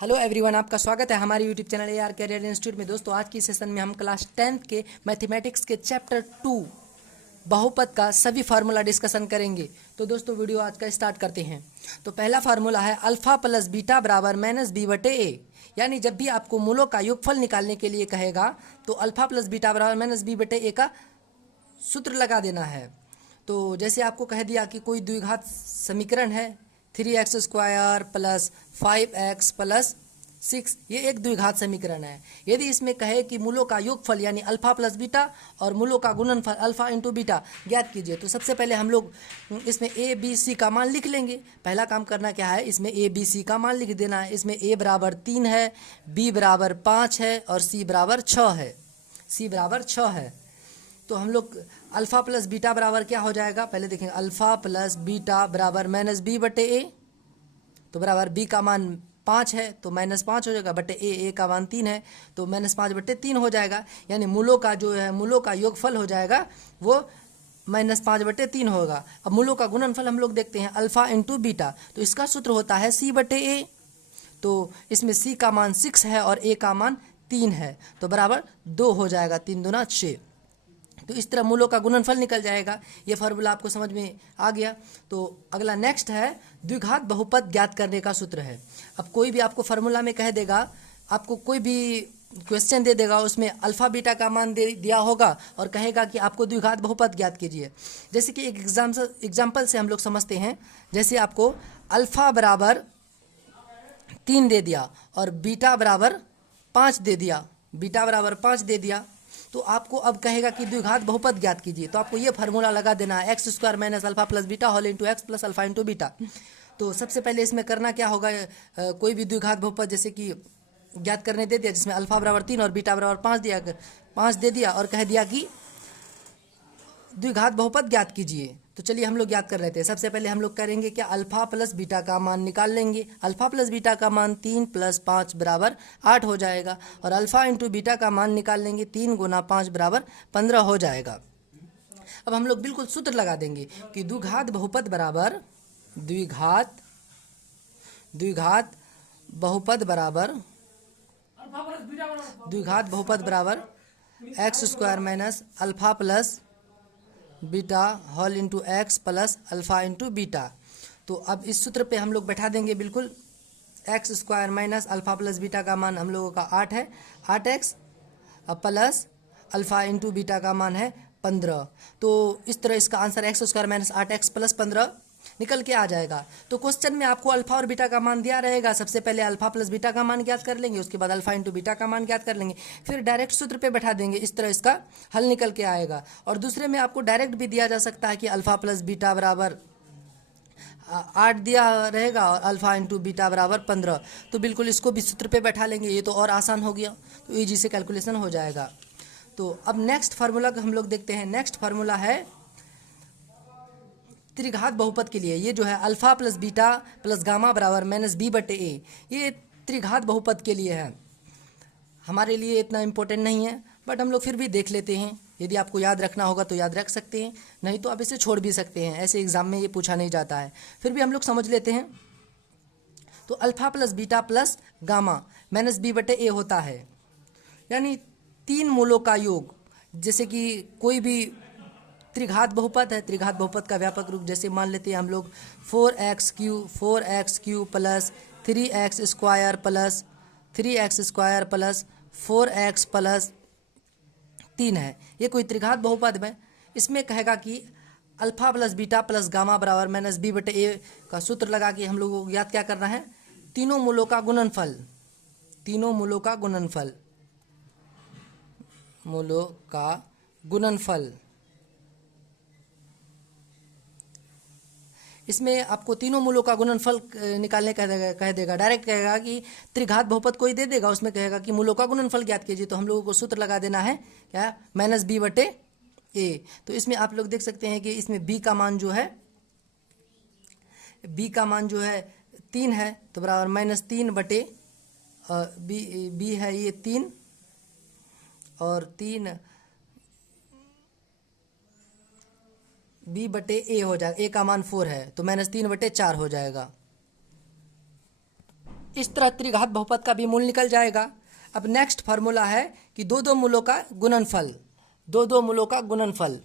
Hello everyone, आपका स्वागत है हमारे YouTube channel AR career institute में। दोस्तों, आज की सेशन में हम क्लास 10th के मैथमेटिक्स के चैप्टर 2 बहुपद का सभी फार्मूला डिस्कशन करेंगे। तो दोस्तों, वीडियो आज का स्टार्ट करते हैं। तो पहला फार्मूला है अल्फा प्लस बीटा बराबर माइनस बी बटे ए। यानी जब भी आपको मूलों का योगफल निकालने के लिए कहेगा तो अल्फा प्लस बीटा बराबर माइनस बी बटे ए का सूत्र लगा देना है। तो जैसे आपको कह दिया कि कोई द्विघात समीकरण है 3x² प्लस 5x प्लस 6, ये एक द्विघात समीकरण है। यदि इसमें कहे कि मूलों का योगफल यानी अल्फा प्लस बीटा और मूलों का गुणनफल अल्फा इंटू बीटा ज्ञात कीजिए, तो सबसे पहले हम लोग इसमें a b c का मान लिख लेंगे। पहला काम करना क्या है, इसमें a b c का मान लिख देना है। इसमें a बराबर 3 है, b बराबर 5 है और c बराबर 6 है। तो हम लोग अल्फ़ा प्लस बीटा बराबर क्या हो जाएगा, पहले देखेंगे। अल्फ़ा प्लस बीटा बराबर माइनस बी बटे ए, तो बराबर b का मान 5 है तो -5 हो जाएगा, बटे a का मान 3 है तो -5 बटे 3 हो जाएगा। यानी मूलों का जो है मूलों का योगफल हो जाएगा वो -5 बटे 3 होगा। अब मूलों का गुणनफल हम लोग देखते हैं अल्फ़ा इंटू बीटा, तो इसका सूत्र होता है c बटे ए। तो इसमें c का मान 6 है और a का मान 3 है तो बराबर 2 हो जाएगा, 3 दूना 6। तो इस तरह मूलों का गुणनफल निकल जाएगा। ये फार्मूला आपको समझ में आ गया। तो अगला नेक्स्ट है द्विघात बहुपद ज्ञात करने का सूत्र है। अब कोई भी आपको फार्मूला में कह देगा, आपको कोई भी क्वेश्चन दे देगा, उसमें अल्फा बीटा का मान दे दिया होगा और कहेगा कि आपको द्विघात बहुपद ज्ञात कीजिए। जैसे कि एक एग्जाम्पल से हम लोग समझते हैं। जैसे आपको अल्फा बराबर 3 दे दिया और बीटा बराबर 5 दे दिया, तो आपको अब कहेगा कि द्विघात बहुपद ज्ञात कीजिए। तो आपको ये फार्मूला लगा देना है x² minus alpha plus beta whole into x plus alpha into beta. तो सबसे पहले इसमें करना क्या होगा, कोई भी द्विघात बहुपद जैसे कि ज्ञात करने दे दिया, जिसमें अल्फा बराबर 3 और बीटा बराबर 5 दे दिया और कह दिया कि द्विघात बहुपद ज्ञात कीजिए। तो चलिए हम लोग ज्ञात कर लेते हैं। सबसे पहले हम लोग करेंगे क्या, अल्फा प्लस बीटा का मान निकाल लेंगे। अल्फा प्लस बीटा का मान 3 प्लस 5 बराबर 8 हो जाएगा और अल्फा इंटू बीटा का मान निकाल लेंगे, 3 गुना 5 बराबर 15 हो जाएगा। अब हम लोग बिल्कुल सूत्र लगा देंगे कि द्विघात बहुपद बराबर x² minus alpha plus beta whole into x plus alpha into beta. तो अब इस सूत्र पे हम लोग बैठा देंगे बिल्कुल। x² minus alpha plus beta का मान हम लोगों का 8 है, 8x plus alpha into beta का मान है 15। तो इस तरह इसका answer x² minus 8x plus 15 निकल के आ जाएगा। तो क्वेश्चन में आपको अल्फा और बीटा का मान दिया रहेगा। सबसे पहले अल्फा प्लस बीटा का मान ज्ञात कर लेंगे, उसके बाद अल्फा इंटू बीटा का मान ज्ञात कर लेंगे, फिर डायरेक्ट सूत्र पे बैठा देंगे। इस तरह इसका हल निकल के आएगा। और दूसरे में आपको डायरेक्ट भी दिया जा सकता है कि अल्फा प्लस बीटा बराबर 8 दिया रहेगा और अल्फा इंटू बीटा बराबर 15। तो बिल्कुल इसको भी सूत्र पे बैठा लेंगे, ये तो और आसान हो गया, तो ईजी से कैलकुलेशन हो जाएगा। तो अब नेक्स्ट फार्मूला हम लोग देखते हैं। नेक्स्ट फार्मूला है त्रिघात बहुपद के लिए। ये जो है alpha plus beta plus gamma बराबर माइनस बी बटे ए, ये त्रिघात बहुपद के लिए है। हमारे लिए इतना इम्पोर्टेंट नहीं है, बट हम लोग फिर भी देख लेते हैं। यदि आपको याद रखना होगा तो याद रख सकते हैं, नहीं तो आप इसे छोड़ भी सकते हैं, ऐसे एग्जाम में ये पूछा नहीं जाता है। फिर भी हम लोग समझ लेते हैं। तो alpha plus beta plus gamma minus b बटे ए होता है, यानी 3 मूलों का योग। जैसे कि कोई भी त्रिघात बहुपद है, त्रिघात बहुपद का व्यापक रूप जैसे मान लेते हैं हम लोग 4x³ plus 3x² plus 4x plus 3 है। ये कोई त्रिघात बहुपद में इसमें कहेगा कि alpha plus beta plus gamma बराबर माइनस बी बटे ए का सूत्र लगा के हम लोगों को याद क्या करना है, तीनों मूलों का गुणनफल। इसमें आपको तीनों मूलों का गुणनफल निकालने कह देगा। डायरेक्ट कहेगा कि त्रिघात बहुपद कोई दे देगा, उसमें कहेगा कि मूलों का गुणनफल ज्ञात कीजिए। तो हम लोगों को सूत्र लगा देना है क्या, माइनस बी बटे ए। तो इसमें आप लोग देख सकते हैं कि इसमें b का मान जो है 3 है, तो बराबर -3 बटे b है ये 3 और 3 b बटे ए हो जाएगा। ए का मान 4 है तो -3 बटे 4 हो जाएगा। इस तरह त्रिघात बहुपद का भी मूल निकल जाएगा। अब नेक्स्ट फार्मूला है कि दो दो मूलों का गुणनफल, दो दो मूलों का गुणनफल।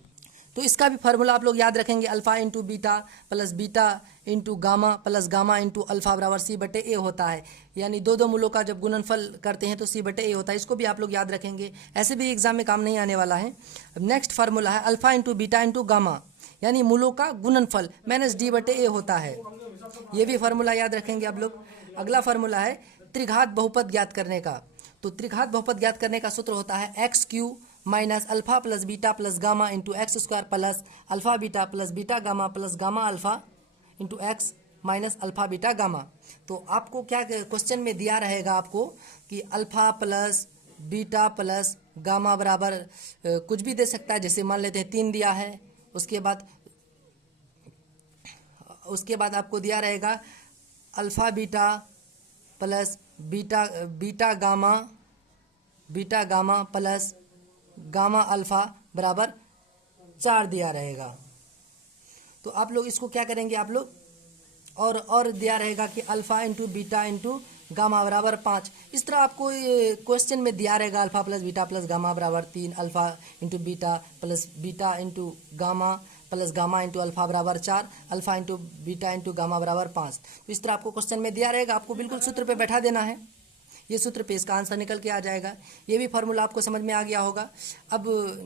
तो इसका भी फार्मूला आप लोग याद रखेंगे, alpha into beta plus beta into gamma plus gamma into alpha बराबर सी बटे ए होता है। यानी दो दो मूलों का जब गुणनफल करते हैं तो सी बटे ए होता है। इसको भी आप लोग याद रखेंगे, ऐसे भी एग्जाम में काम नहीं आने वाला है। अब नेक्स्ट फार्मूला है alpha into beta into gamma, यानी मूलों का गुणनफल माइनस डी बटे ए होता है। ये भी फार्मूला याद रखेंगे आप लोग। अगला फार्मूला है त्रिघात बहुपद ज्ञात करने का। तो त्रिघात बहुपद ज्ञात करने का सूत्र होता है x Q minus alpha plus beta plus gamma into x square plus alpha beta plus beta gamma plus gamma alpha into x minus alpha beta gamma. तो आपको क्या क्वेश्चन में दिया रहेगा आपको कि alpha plus beta plus gamma बराबर कुछ भी दे सकता है, जैसे मान लेते हैं 3 दिया है। उसके बाद आपको दिया रहेगा alpha beta plus beta gamma plus gamma alpha बराबर 4 दिया रहेगा। तो आप लोग इसको क्या करेंगे, आप लोग और दिया रहेगा कि alpha into beta into gamma बराबर 5। इस तरह आपको क्वेश्चन में दिया रहेगा alpha plus beta plus gamma बराबर 3, alpha into beta plus beta into gamma plus gamma into alpha बराबर 4, alpha into beta into gamma बराबर 5। तो इस तरह आपको क्वेश्चन में दिया रहेगा, आपको बिल्कुल सूत्र पे बैठा देना है। ये सूत्र पे इसका आंसर निकल के आ जाएगा। ये भी फार्मूला आपको समझ में आ गया होगा। अब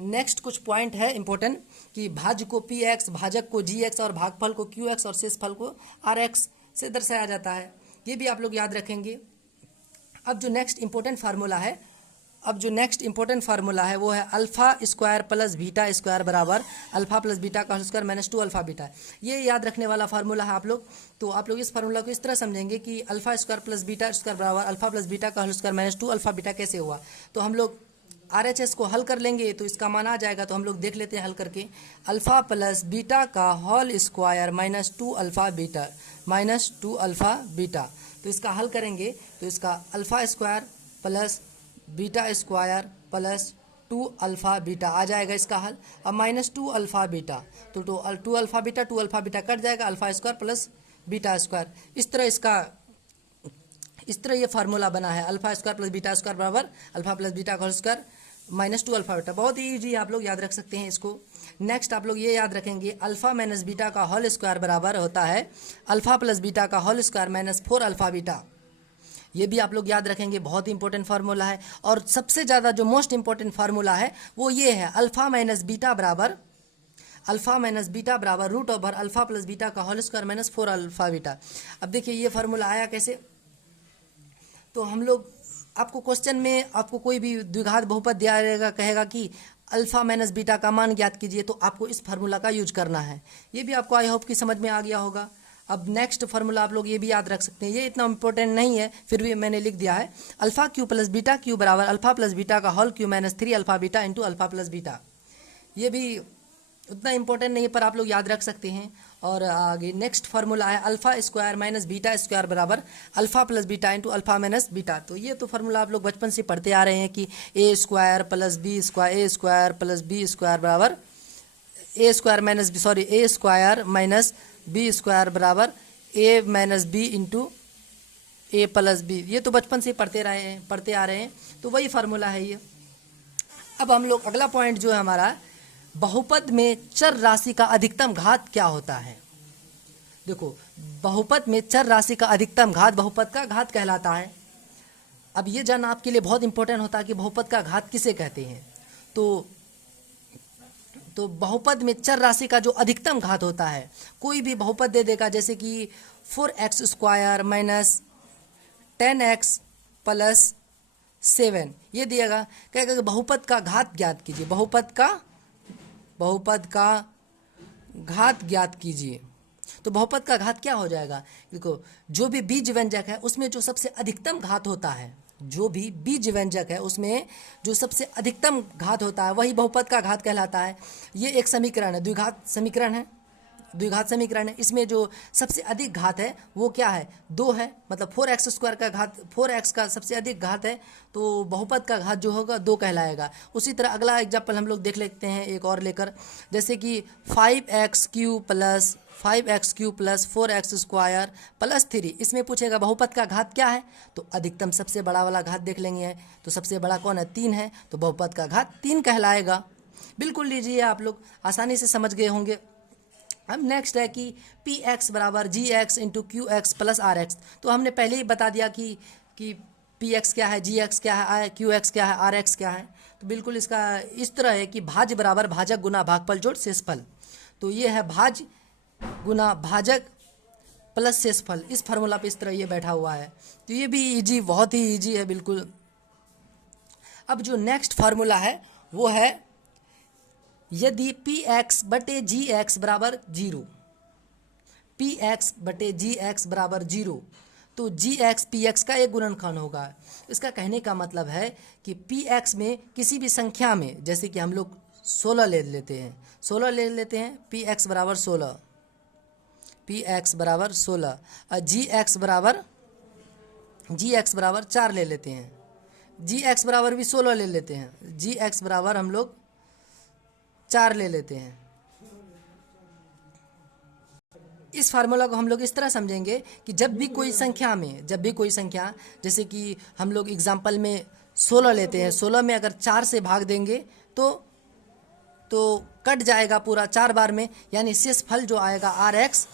नेक्स्ट कुछ पॉइंट है इंपॉर्टेंट कि भाज्य को पी एक्स, भाजक को जी एक्स और भागफल को क्यू एक्स और शेषफल को आर एक्स से दर्शाया जाता है। ये भी आप लोग याद रखेंगे। अब जो नेक्स्ट इंपॉर्टेंट फार्मूला है वो है alpha square plus beta square बराबर अल्फा प्लस बीटा का whole square minus 2 alpha beta. ये याद रखने वाला फार्मूला है आप लोग। तो आप लोग इस फार्मूला को इस तरह समझेंगे कि alpha square plus beta square बराबर अल्फा प्लस बीटा का whole square minus 2 alpha beta कैसे हुआ। तो हम लोग RHS को हल कर लेंगे तो इसका मान आ जाएगा। तो हम लोग देख लेते हैं हल करके, अल्फा प्लस बीटा का whole square minus 2 alpha beta. तो इसका हल करेंगे तो इसका alpha square plus beta square plus 2 alpha beta आ जाएगा इसका हल। अब माइनस 2 अल्फा बीटा, तो 2 अल्फा बीटा कट जाएगा, alpha square plus beta square. इस तरह ये फार्मूला बना है, alpha square plus beta square बराबर अल्फा प्लस बीटा का whole square minus 2 alpha beta. बहुत ही ईजी, आप लोग याद रख सकते हैं इसको। नेक्स्ट आप लोग ये याद रखेंगे अल्फा माइनस बीटा का होल स्क्वायर बराबर होता है अल्फा प्लस बीटा का whole square minus 4 alpha beta. ये भी आप लोग याद रखेंगे, बहुत ही इंपॉर्टेंट फार्मूला है। और सबसे ज़्यादा जो मोस्ट इंपॉर्टेंट फार्मूला है वो ये है अल्फा माइनस बीटा बराबर root over alpha plus beta का whole square minus 4 alpha beta. अब देखिए ये फार्मूला आया कैसे। तो हम लोग आपको क्वेश्चन में आपको कोई भी द्विघात बहुपद दिया रहेगा, कहेगा कि अल्फा माइनस बीटा का मान ज्ञात कीजिए, तो आपको इस फार्मूला का यूज करना है। ये भी आपको आई होप कि समझ में आ गया होगा। अब नेक्स्ट फार्मूला आप लोग ये भी याद रख सकते हैं, ये इतना इंपॉर्टेंट नहीं है फिर भी मैंने लिख दिया है, alpha cube plus beta cube बराबर अल्फा प्लस बीटा का whole cube minus 3 alpha beta into alpha plus beta. ये भी उतना इंपॉर्टेंट नहीं है पर आप लोग याद रख सकते हैं। और आगे नेक्स्ट फार्मूला है alpha square minus beta square बराबर alpha plus beta into alpha minus beta. तो ये तो फार्मूला आप लोग बचपन से पढ़ते आ रहे हैं कि ए स्क्वायर प्लस बी स्क्वायर बराबर ए स्क्वायर माइनस बी स्क्वायर बराबर ए माइनस बी इंटू ए प्लस बी। ये तो बचपन से पढ़ते आ रहे हैं, तो वही फार्मूला है ये। अब हम लोग अगला पॉइंट जो है हमारा, बहुपद में चर राशि का अधिकतम घात क्या होता है। देखो बहुपद में चर राशि का अधिकतम घात बहुपद का घात कहलाता है। अब ये जानना आपके लिए बहुत इंपॉर्टेंट होता है कि बहुपद का घात किसे कहते हैं। तो बहुपद में चर राशि का जो अधिकतम घात होता है, कोई भी बहुपद दे देगा, जैसे कि 4x square minus 10x plus 7 ये दिएगा, कहेगा कि बहुपद का घात ज्ञात कीजिए, बहुपद का घात ज्ञात कीजिए। तो बहुपद का घात क्या हो जाएगा, देखो जो भी बीज व्यंजक है उसमें जो सबसे अधिकतम घात होता है, जो भी बीज व्यंजक है उसमें जो सबसे अधिकतम घात होता है वही बहुपद का घात कहलाता है। ये एक समीकरण है, द्विघात समीकरण है। इसमें जो सबसे अधिक घात है वो क्या है, 2 है, मतलब 4x स्क्वायर का घात 4x का सबसे अधिक घात है, तो बहुपद का घात जो होगा 2 कहलाएगा। उसी तरह अगला एग्जाम्पल हम लोग देख लेते हैं एक और लेकर, जैसे कि 5x Q plus 5x³ plus 4x² plus 3। इसमें पूछेगा बहुपद का घात क्या है, तो अधिकतम सबसे बड़ा वाला घात देख लेंगे। तो सबसे बड़ा कौन है, 3 है, तो बहुपद का घात 3 कहलाएगा। बिल्कुल लीजिए, आप लोग आसानी से समझ गए होंगे। अब नेक्स्ट है कि px बराबर gx into qx plus rx। तो हमने पहले ही बता दिया कि px क्या है, gx क्या है, qx क्या है, rx क्या है। तो बिल्कुल इसका इस तरह है कि भाज्य बराबर भाजक गुना भागफल जोड़ शेषफल। तो ये है भाज्य गुना भाजक प्लस शेषफल। इस फार्मूला पे इस तरह ये बैठा हुआ है। तो ये भी इजी, बहुत ही इजी है बिल्कुल। अब जो नेक्स्ट फार्मूला है वो है यदि px बटे gx बराबर 0, px बटे gx बराबर 0, तो gx px का एक गुणनखंड होगा। इसका कहने का मतलब है कि px में किसी भी संख्या में, जैसे कि हम लोग 16 ले लेते हैं, 16 ले लेते हैं, px बराबर 16, px बराबर 16 और gx बराबर 4 ले लेते हैं, gx बराबर भी 16 ले लेते हैं, gx बराबर हम लोग 4 ले लेते हैं। इस फार्मूला को हम लोग इस तरह समझेंगे कि जब भी कोई संख्या जैसे कि हम लोग एग्जाम्पल में 16 लेते हैं, 16 में अगर 4 से भाग देंगे तो कट जाएगा पूरा 4 बार में, यानी शेषफल जो आएगा rx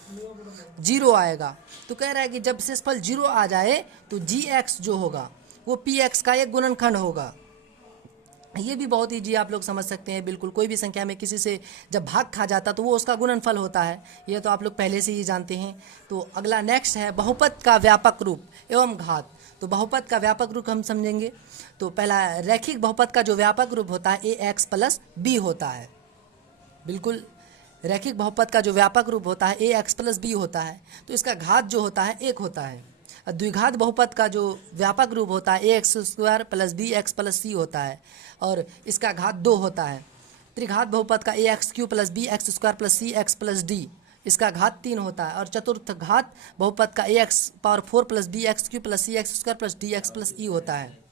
0 आएगा। तो कह रहा है कि जब शेषफल 0 आ जाए तो gx जो होगा वो px का एक गुणनखंड होगा। ये भी बहुत ईजी आप लोग समझ सकते हैं। बिल्कुल कोई भी संख्या में किसी से जब भाग खा जाता तो वो उसका गुणनफल होता है, ये तो आप लोग पहले से ही जानते हैं। तो अगला नेक्स्ट है बहुपद का व्यापक रूप एवं घात। तो बहुपद का व्यापक रूप हम समझेंगे। तो पहला रैखिक बहुपद का जो व्यापक रूप होता है ax प्लस b होता है। बिल्कुल रैखिक बहुपद का जो व्यापक रूप होता है ax प्लस b होता है। तो इसका घात जो होता है 1 होता है। द्विघात बहुपद का जो व्यापक रूप होता है ax² plus bx plus c होता है और इसका घात 2 होता है। त्रिघात बहुपद का ax³ plus bx² plus cx plus d, इसका घात 3 होता है। और चतुर्थ घात बहुपद का ax⁴ plus bx³ plus cx² plus dx plus e होता है,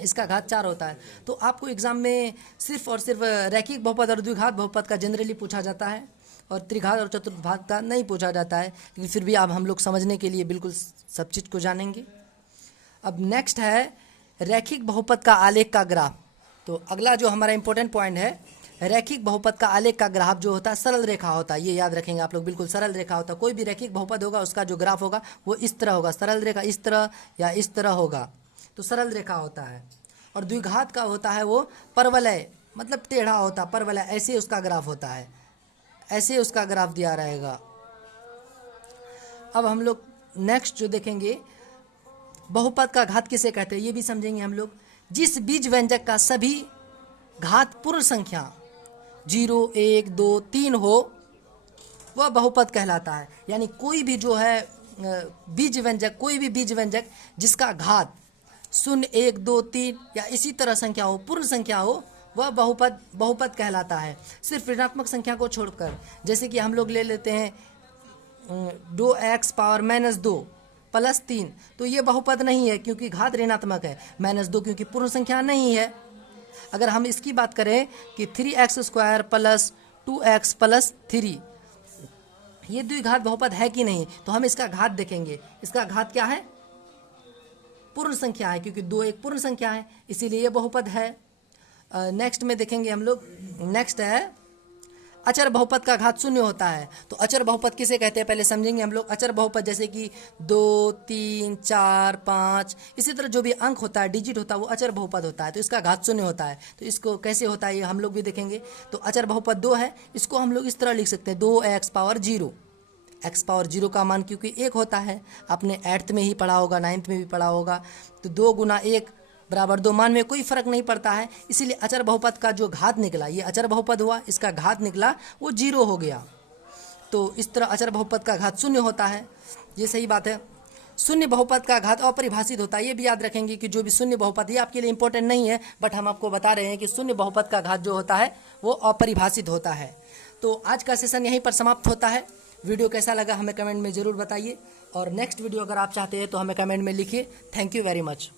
इसका घात 4 होता है। तो आपको एग्जाम में सिर्फ और सिर्फ रैखिक बहुपद और द्विघात बहुपद का जनरली पूछा जाता है और त्रिघात और चतुर्थ का नहीं पूछा जाता है, लेकिन फिर भी आप हम लोग समझने के लिए बिल्कुल सब चीज़ को जानेंगे। अब नेक्स्ट है रैखिक बहुपद का आलेख का ग्राफ। तो अगला जो हमारा इंपॉर्टेंट पॉइंट है, रैखिक बहुपद का आलेख का ग्राफ जो होता है सरल रेखा होता है। ये याद रखेंगे आप लोग, बिल्कुल सरल रेखा होता है। कोई भी रैखिक बहुपद होगा उसका जो ग्राफ होगा वो इस तरह होगा, सरल रेखा इस तरह या इस तरह होगा, तो सरल रेखा होता है। और द्विघात का होता है वो परवलय, मतलब टेढ़ा होता है, परवलय, ऐसे उसका ग्राफ होता है, ऐसे उसका ग्राफ दिया रहेगा। अब हम लोग नेक्स्ट जो देखेंगे बहुपद का घात किसे कहते हैं ये भी समझेंगे हम लोग। जिस बीज व्यंजक का सभी घात पूर्ण संख्या 0, 1, 2, 3 हो वह बहुपद कहलाता है। यानी कोई भी जो है बीज व्यंजक, कोई भी बीज व्यंजक जिसका घात 0, 1, 2, 3 या इसी तरह संख्या हो, पूर्ण संख्या हो, वह बहुपद कहलाता है। सिर्फ ऋणात्मक संख्या को छोड़कर, जैसे कि हम लोग ले लेते हैं 2x पावर -2 प्लस 3, तो ये बहुपद नहीं है क्योंकि घात ऋणात्मक है। -2 क्योंकि पूर्ण संख्या नहीं है। अगर हम इसकी बात करें कि 3x² प्लस 2x प्लस 3, ये द्विघात बहुपद है कि नहीं, तो हम इसका घात देखेंगे। इसका घात क्या है, पूर्ण संख्या है, क्योंकि 2 एक पूर्ण संख्या है, इसीलिए ये बहुपद है। नेक्स्ट में देखेंगे हम लोग, नेक्स्ट है अचर बहुपद का घात 0 होता है। तो अचर बहुपद किसे कहते हैं पहले समझेंगे हम लोग। अचर बहुपद जैसे कि 2, 3, 4, 5 इसी तरह जो भी अंक होता है, डिजिट होता है, वो अचर बहुपद होता है। तो इसका घात 0 होता है। तो इसको कैसे होता है ये हम लोग भी देखेंगे। तो अचर बहुपद 2 है, इसको हम लोग इस तरह लिख सकते हैं 2x पावर 0। x पावर 0 का मान क्योंकि 1 होता है, आपने 8th में ही पढ़ा होगा, 9th में भी पढ़ा होगा। तो 2 गुना 1 बराबर 2, मान में कोई फर्क नहीं पड़ता है, इसीलिए अचर बहुपद का जो घात निकला, ये अचर बहुपद हुआ, इसका घात निकला वो 0 हो गया। तो इस तरह अचर बहुपद का घात 0 होता है, ये सही बात है। शून्य बहुपद का घात अपरिभाषित होता है। ये भी याद रखेंगे कि जो भी शून्य बहुपद, ये आपके लिए इंपॉर्टेंट नहीं है, बट हम आपको बता रहे हैं कि शून्य बहुपद का घात जो होता है वो अपरिभाषित होता है। तो आज का सेशन यहीं पर समाप्त होता है। वीडियो कैसा लगा हमें कमेंट में ज़रूर बताइए, और नेक्स्ट वीडियो अगर आप चाहते हैं तो हमें कमेंट में लिखिए। Thank you very much.